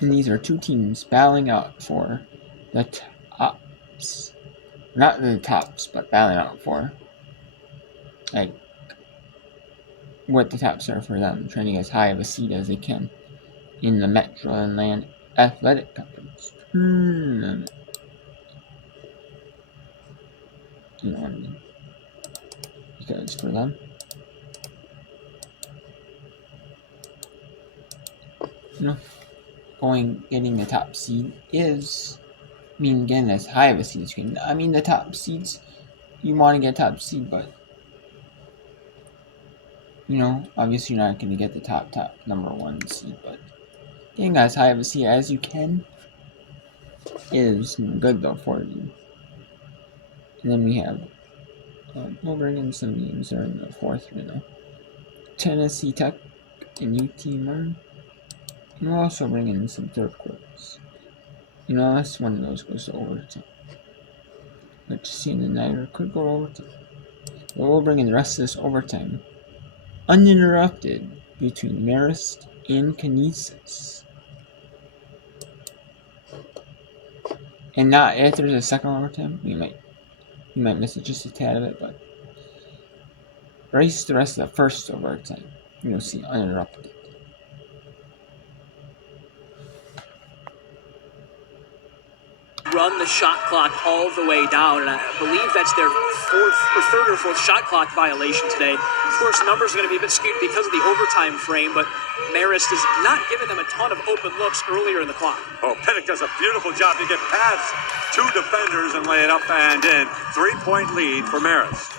And these are two teams battling out for the tops. Not the tops, but battling out for, like, what the tops are for them, trying to get as high of a seed as they can in the Metro Atlantic Athletic Conference tournament. You know what I mean? Because for them, getting the top seed is, getting as high of a seed as you can. The top seeds, you want to get a top seed, but, obviously you're not going to get the top number one seed, but getting as high of a seed as you can is good, though, for you. And then we have, we'll bring in some games there in the fourth now. Tennessee Tech and UT Martin. And we'll also bring in some third quarters. Unless one of those goes to overtime. Which seeing the Niger could go to overtime. But we'll bring in the rest of this overtime uninterrupted between Marist and Canisius. And not if there's a second overtime, you might miss it just a tad of it, but race the rest of the first overtime, you'll see uninterrupted. Run the shot clock all the way down, and I believe that's their third or fourth shot clock violation today. Of course, the numbers are going to be a bit skewed because of the overtime frame, but Marist is not giving them a ton of open looks earlier in the clock. Oh, Pinnock does a beautiful job to get past two defenders and lay it up and in. 3-point lead for Marist.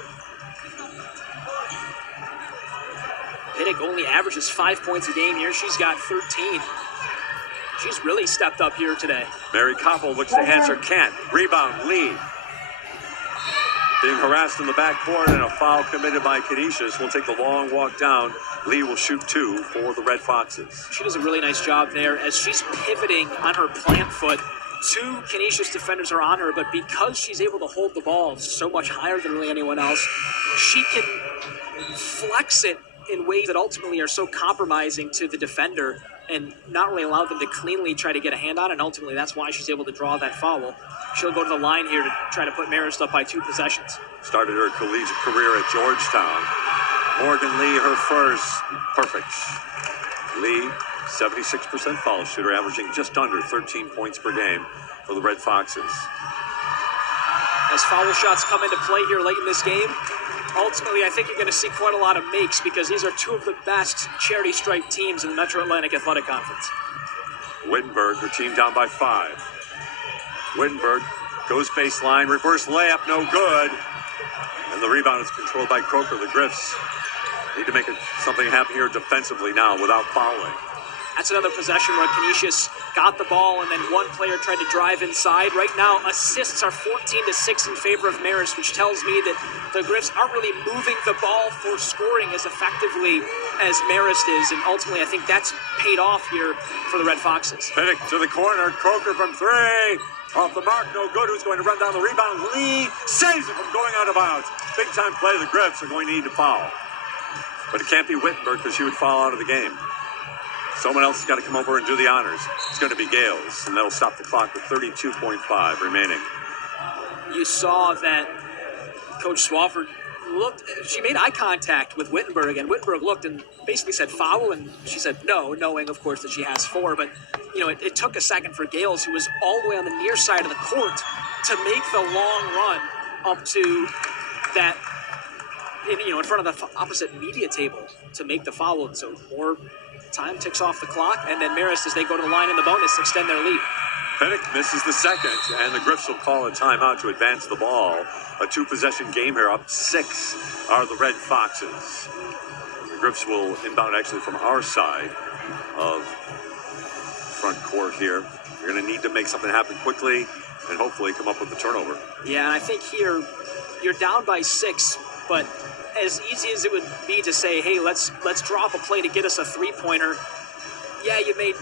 Pinnock only averages 5 points a game here. She's got 13. She's really stepped up here today. Mary Koppel looks to answer Kent. Rebound, Lee. Being harassed in the backcourt and a foul committed by Canisius. Will take the long walk down. Lee will shoot two for the Red Foxes. She does a really nice job there as she's pivoting on her plant foot. Two Canisius defenders are on her, but because she's able to hold the ball so much higher than really anyone else, she can flex it in ways that ultimately are so compromising to the defender and not really allow them to cleanly try to get a hand on it, and ultimately that's why she's able to draw that foul. She'll go to the line here to try to put Marist up by 2 possessions. Started her collegiate career at Georgetown. Morgan Lee, her first. Perfect. Lee, 76% foul shooter, averaging just under 13 points per game for the Red Foxes. As foul shots come into play here late in this game, ultimately I think you're going to see quite a lot of makes because these are two of the best charity stripe teams in the Metro Atlantic Athletic Conference. Wittenberg, her team down by 5. Wittenberg goes baseline, reverse layup, no good. And the rebound is controlled by Croker. The Griffs need to make something happen here defensively now without fouling. That's another possession where Canisius got the ball and then one player tried to drive inside. Right now, assists are 14-6 in favor of Marist, which tells me that the Griffs aren't really moving the ball for scoring as effectively as Marist is. And ultimately, I think that's paid off here for the Red Foxes. Pinnock to the corner. Croker from 3. Off the mark, no good. Who's going to run down the rebound? Lee saves it from going out of bounds. Big time play. The Griffs are going to need to foul. But it can't be Wittenberg because she would foul out of the game. Someone else has got to come over and do the honors. It's going to be Gales, and that'll stop the clock with 32.5 remaining. You saw that Coach Swafford looked, she made eye contact with Wittenberg, and Wittenberg looked and basically said foul, and she said no, knowing, of course, that she has 4. But, it took a second for Gales, who was all the way on the near side of the court, to make the long run up to that, in front of the opposite media table to make the foul. And so more time ticks off the clock, and then Marist, as they go to the line in the bonus, extend their lead. Pinnock misses the second, and the Griffs will call a timeout to advance the ball. A 2-possession game here. Up 6 are the Red Foxes. The Griffs will inbound actually from our side of front court here. You're going to need to make something happen quickly and hopefully come up with the turnover. Yeah, and I think here you're down by 6, but as easy as it would be to say, hey, let's drop a play to get us a 3-pointer. Yeah, you made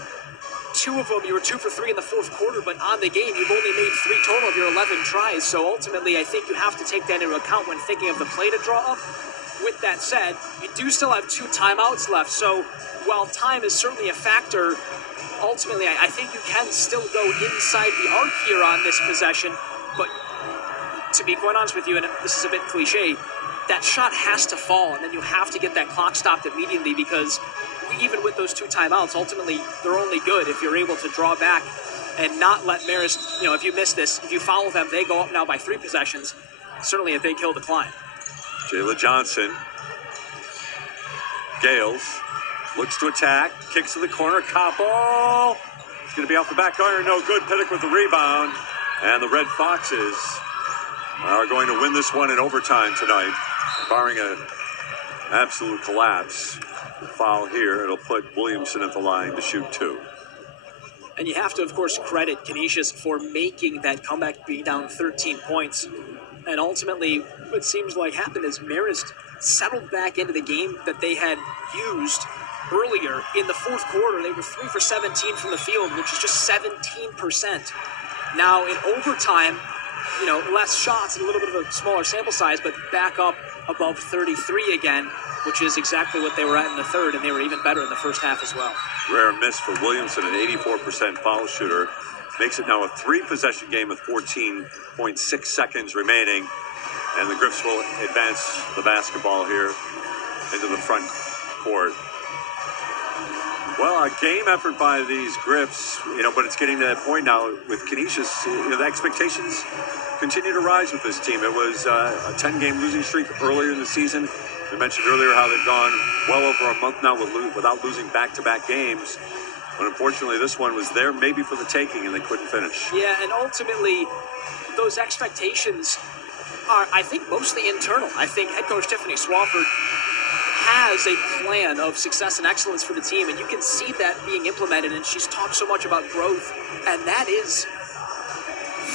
2 of them. You were 2 for 3 in the fourth quarter, but on the game, you've only made 3 total of your 11 tries. So ultimately, I think you have to take that into account when thinking of the play to draw up. With that said, you do still have 2 timeouts left. So while time is certainly a factor, ultimately, I think you can still go inside the arc here on this possession, but to be quite honest with you, and this is a bit cliche, that shot has to fall, and then you have to get that clock stopped immediately, because even with those 2 timeouts, ultimately they're only good if you're able to draw back and not let Marist, if you miss this, if you foul them, they go up now by 3 possessions. Certainly a big hill to climb. Jayla Johnson. Gales looks to attack, kicks to the corner, Koppel. It's going to be off the back iron, no good. Piddock with the rebound. And the Red Foxes are going to win this one in overtime tonight, barring an absolute collapse. Foul here, it'll put Williamson at the line to shoot 2. And you have to, of course, credit Canisius for making that comeback, being down 13 points. And ultimately, what seems like happened is Marist settled back into the game that they had used earlier. In the fourth quarter, they were 3 for 17 from the field, which is just 17%. Now, in overtime, less shots and a little bit of a smaller sample size, but back up above 33 again, which is exactly what they were at in the third, and they were even better in the first half as well. Rare miss for Williamson, an 84% foul shooter. Makes it now a 3-possession game with 14.6 seconds remaining. And the Griffs will advance the basketball here into the front court. Well, a game effort by these Griffs, but it's getting to that point now with Canisius. The expectations continue to rise with this team. It was a 10-game losing streak earlier in the season. We mentioned earlier how they've gone well over a month now without losing back-to-back games. But unfortunately, this one was there maybe for the taking, and they couldn't finish. Yeah, and ultimately, those expectations are, I think, mostly internal. I think head coach Tiffany Swafford has a plan of success and excellence for the team, and you can see that being implemented, and she's talked so much about growth, and that is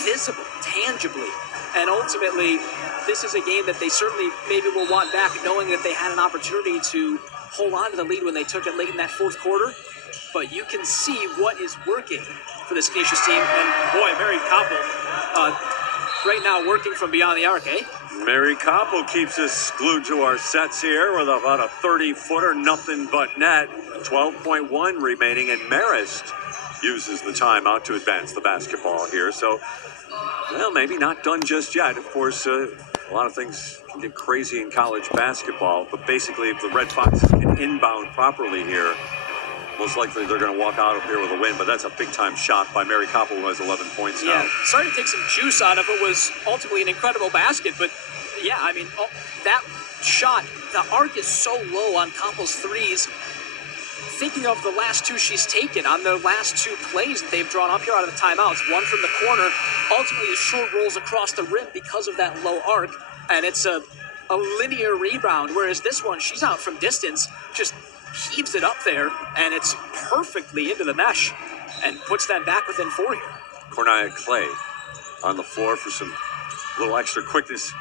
visible, tangibly. And ultimately, this is a game that they certainly maybe will want back, knowing that they had an opportunity to hold on to the lead when they took it late in that fourth quarter. But you can see what is working for this Canisius team. And boy, Mary Koppel right now working from beyond the arc, eh? Mary Koppel keeps us glued to our sets here with about a 30-footer, nothing but net. 12.1 remaining, and Marist uses the timeout to advance the basketball here. So, well, maybe not done just yet. Of course, a lot of things can get crazy in college basketball, but basically if the Red Foxes can inbound properly here, most likely they're going to walk out of here with a win, but that's a big-time shot by Mary Koppel, who has 11 points now. Yeah, sorry to take some juice out of it. Was ultimately an incredible basket, but yeah, I mean, that shot, the arc is so low on Koppel's threes. Thinking of the last 2 she's taken on the last 2 plays that they've drawn up here out of the timeouts, one from the corner, ultimately the short rolls across the rim because of that low arc, and it's a linear rebound, whereas this one, she's out from distance, just heaves it up there, and it's perfectly into the mesh and puts them back within 4 here. Cornaya Clay on the floor for some little extra quickness.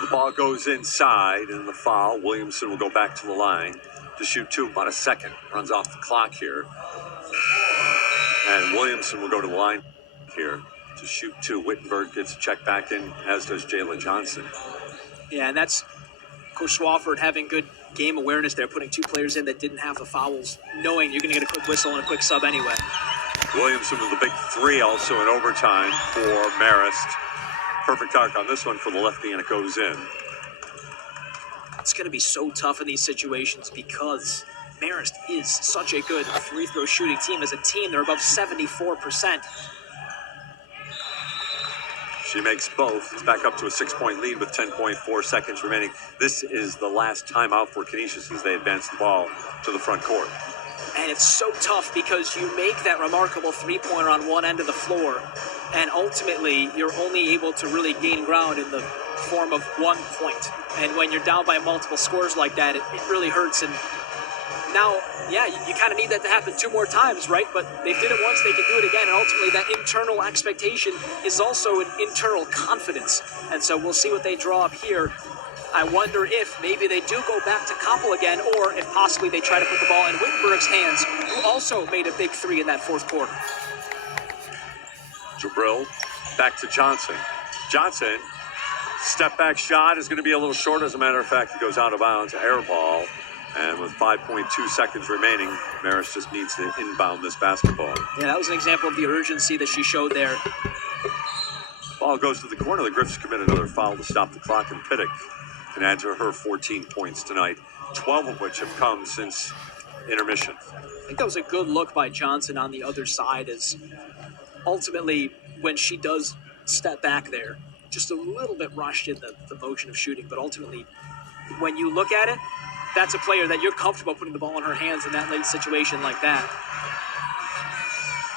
The ball goes inside, and the foul. Williamson will go back to the line to shoot 2, about a second. Runs off the clock here. And Williamson will go to the line here to shoot 2. Wittenberg gets a check back in, as does Jayla Johnson. Yeah, and that's Coach Swafford having good game awareness there, putting 2 players in that didn't have the fouls, knowing you're going to get a quick whistle and a quick sub anyway. Williamson with a big 3 also in overtime for Marist. Perfect arc on this one for the lefty, and it goes in. It's going to be so tough in these situations because Marist is such a good free throw shooting team. As a team, they're above 74%. She makes both. It's back up to a 6-point lead with 10.4 seconds remaining. This is the last timeout for Canisius as they advance the ball to the front court. And it's so tough because you make that remarkable three-pointer on one end of the floor, and ultimately you're only able to really gain ground in the form of 1 point. And when you're down by multiple scores like that, it really hurts. And now, yeah, you kind of need that to happen 2 more times, right? But they did it once, they can do it again. And ultimately that internal expectation is also an internal confidence. And so we'll see what they draw up here. I wonder if maybe they do go back to Koppel again, or if possibly they try to put the ball in Wittenberg's hands, who also made a big 3 in that fourth quarter. Jabril back to Johnson. Johnson, step back shot is going to be a little short. As a matter of fact, it goes out of bounds. Air ball. And with 5.2 seconds remaining, Maris just needs to inbound this basketball. Yeah, that was an example of the urgency that she showed there. Ball goes to the corner. The Griffs commit another foul to stop the clock, and Pittick can add to her 14 points tonight, 12 of which have come since intermission. I think that was a good look by Johnson on the other side, as ultimately when she does step back there, just a little bit rushed in the motion of shooting, but ultimately when you look at it, that's a player that you're comfortable putting the ball in her hands in that late situation like that.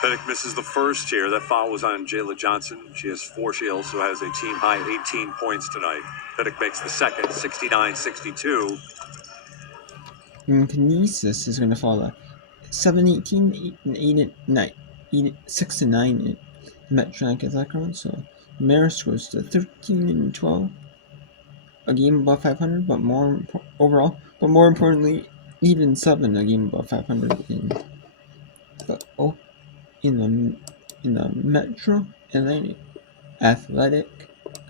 Pittick misses the first here. That foul was on Jayla Johnson. She has 4. She also has a team-high 18 points tonight. Pittick makes the second, 69-62. And Kinesis is going to follow 7-18, 8-9, 6-9 in Medtronic Athletic. So Maris goes to 13-12, a game above 500, but more overall. But more importantly, 8-7, a game above 500 in the Metro Atlantic Athletic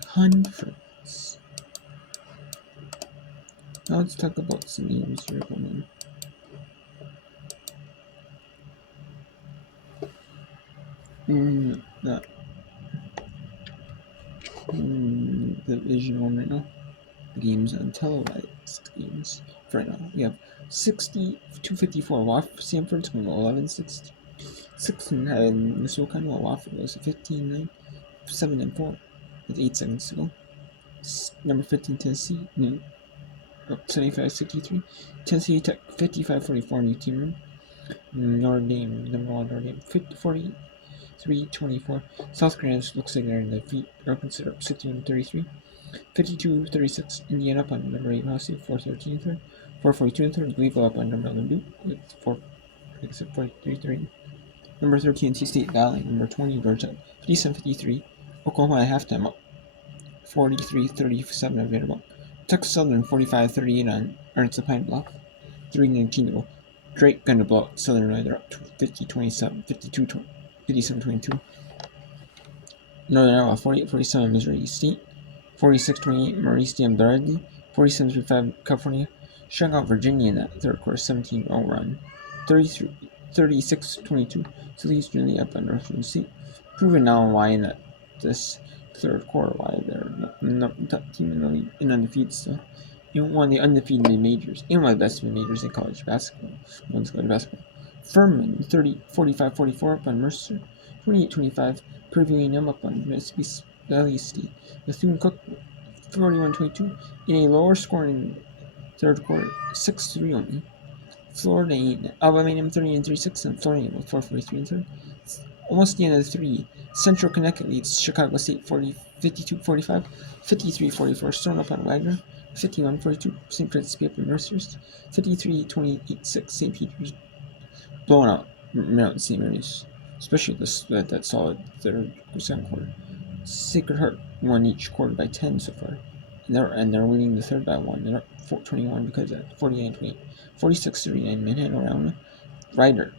Conference. Now let's talk about some games here going in Division 1 right now. Games and televised games for right now. We have 62-54 Sanford's going to 11-6 and Misokan, while Wofford was 15-9, 7-4 with 8 seconds to go. Number 15 Tennessee, 75-63. Tennessee Tech 55-44 new team room. Notre Dame, number 1 Notre Dame 43-24. South Carolina looks like they're in defeat. Consider up 61-33. 52-36. Indiana up on number 8 Rossi 4-13 third. 4-42 third. Louisville up on number 11 Duke with 43-30. Number 13 NC State Valley. Number 20 Georgia 57-53. Oklahoma at halftime up 43-37 at Vanderbilt. Texas Southern 45-38 on Ernst Pine Bluff. 3:19 to go. Drake gonna blow out Southern Rider up 50-27, 57-22. Northern Iowa 48-47 Missouri State. 46-28 Murray State Bradley. 47-35 California. Shutting out Virginia in that third quarter 17-0 run. 36-22 Southeastern up on Northern State. Proven now why in this third quarter why they're not the top team in the league and undefeated still. One of the undefeated mid-majors and one of the best mid-majors in college basketball. One's college basketball. Furman 45-44 up on Mercer. 28-25 Purdue A&M up on Mississippi Valley State. Bethune-Cookman 41-22 in a lower scoring third quarter, 6-3 only. Florida A&M, Alabama A&M 30-36 and Florida A&M with 4:43 in third. Almost the end of the 3. Central Connecticut leads Chicago State 52-45, 53-44 Stone up on Wagner, 51-42 St. Francis Paper Mercers, 53-28-6 St. Peter's blowing out Maryland St. Mary's, especially that solid third second quarter. Sacred Heart won each quarter by 10 so far, and they're winning the third by 1. They're up 4-21 because of 49-28, 46-39 Manhattan around Ryder.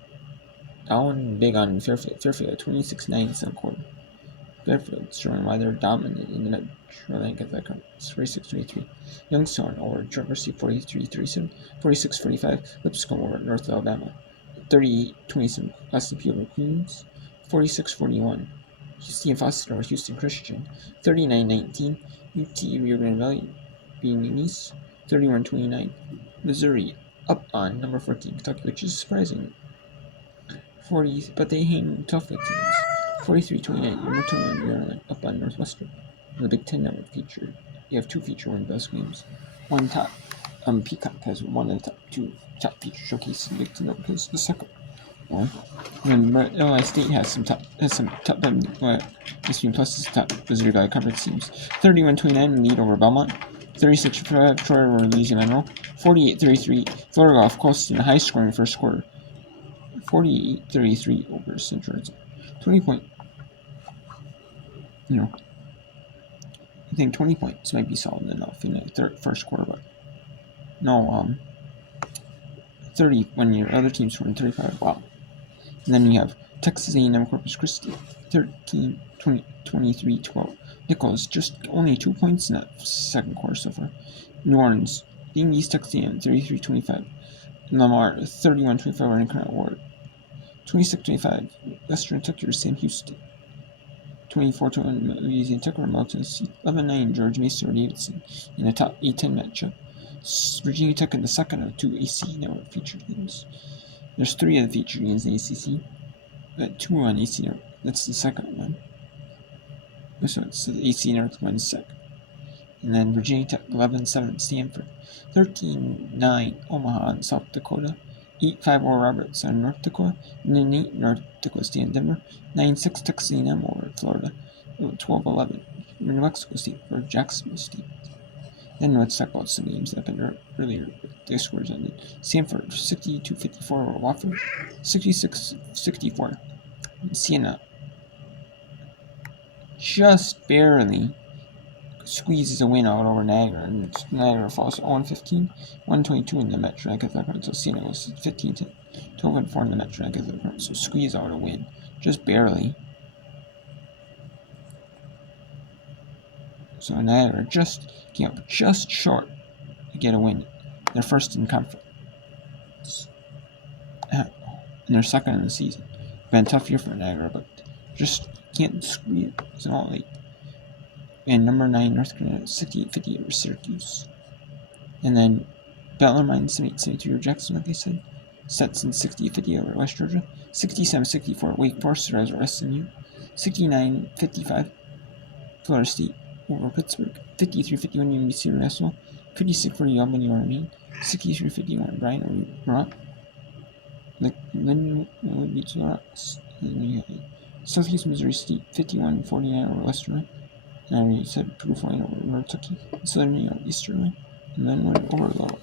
Down big on Fairfield. Fairfield at 26-9 second quarter. Fairfield showing why they're dominant in the Metro Atlantic Athletic Conference. 46-23. Youngstown over Traverse 43-37. 46-45. Lipscomb over North Alabama. 38-27. SDP over Queens. 46-41. Stephen Fawcett over Houston Christian. 39-19. UT Rio Grande Valley being East. 31-29. Missouri up on number 14 Kentucky, which is surprising. But they hang tough with teams. 43-29, number 2 Maryland up on Northwestern. The Big Ten Network featured. You have 2 feature one best games. One top Peacock has one of the two top feature showcases in the Big Ten Network has the second one. And Illinois State has some top ESPN Plus is top Missouri Valley Conference teams. 31-29 lead over Belmont. 36-5 Troy over Louisiana Monroe. 48-33 Florida Gulf Coast in a high scoring first quarter. 48-33 over Central. 20 point. I think 20 points might be solid enough in the first quarter, but no, 30 when your other team's scoring 35. Wow. And then you have Texas A&M Corpus Christi 23-12. Nichols just only 2 points in that second quarter so far. New Orleans Being East Texas A&M 33-25. Lamar 31-25 over Incarnate Ward. 26-25 Western Kentucky over Sam Houston. 24-1 Louisiana Tech over Middle Tennessee. 11-9 George Mason over Davidson in the top A10 matchup. Virginia Tech in the second of 2 AC Network featured games. There's 3 of the featured games in the ACC, but 2 on AC Network. That's the second one. So the AC Network wins second. And then Virginia Tech 11-7 Stanford. 13-9 Omaha in South Dakota. 8-5 over Roberts on North Dakota. And then 8 North Dakota State and Denver. 9-6 Texas A&M over Florida. 12-11 New Mexico State for Jacksonville State. Then let's talk about some games that happened earlier. The scores ended. Stanford 62-54 over Wofford. 66-64. Siena just barely squeezes a win out over Niagara, and Niagara falls 0-15, 122 in the Metro Athletics. So Siena was 15-12-4 in the Metro Athletics. So squeeze out a win, just barely. So Niagara just came up just short to get a win. They're first in conference, and they're second in the season. Been a tough year for Niagara, but just can't squeeze it all late. And number 9 North Carolina 68-58 over Syracuse. And then Bellarmine 78-72 over Jackson, like I said. Stetson 60-50 over West Georgia. 67-64 Wake Forest over SMU. 69-55 Florida State over Pittsburgh. 53-51 UBC over National. 56-40 Albany over Maine. 63-51 Bryan over Vermont. Then beats the Rocks. And then you have Southeast Missouri State 51-49 over Western. And we said Purdue flying over Kentucky, Southern New York, Eastern, and then went over the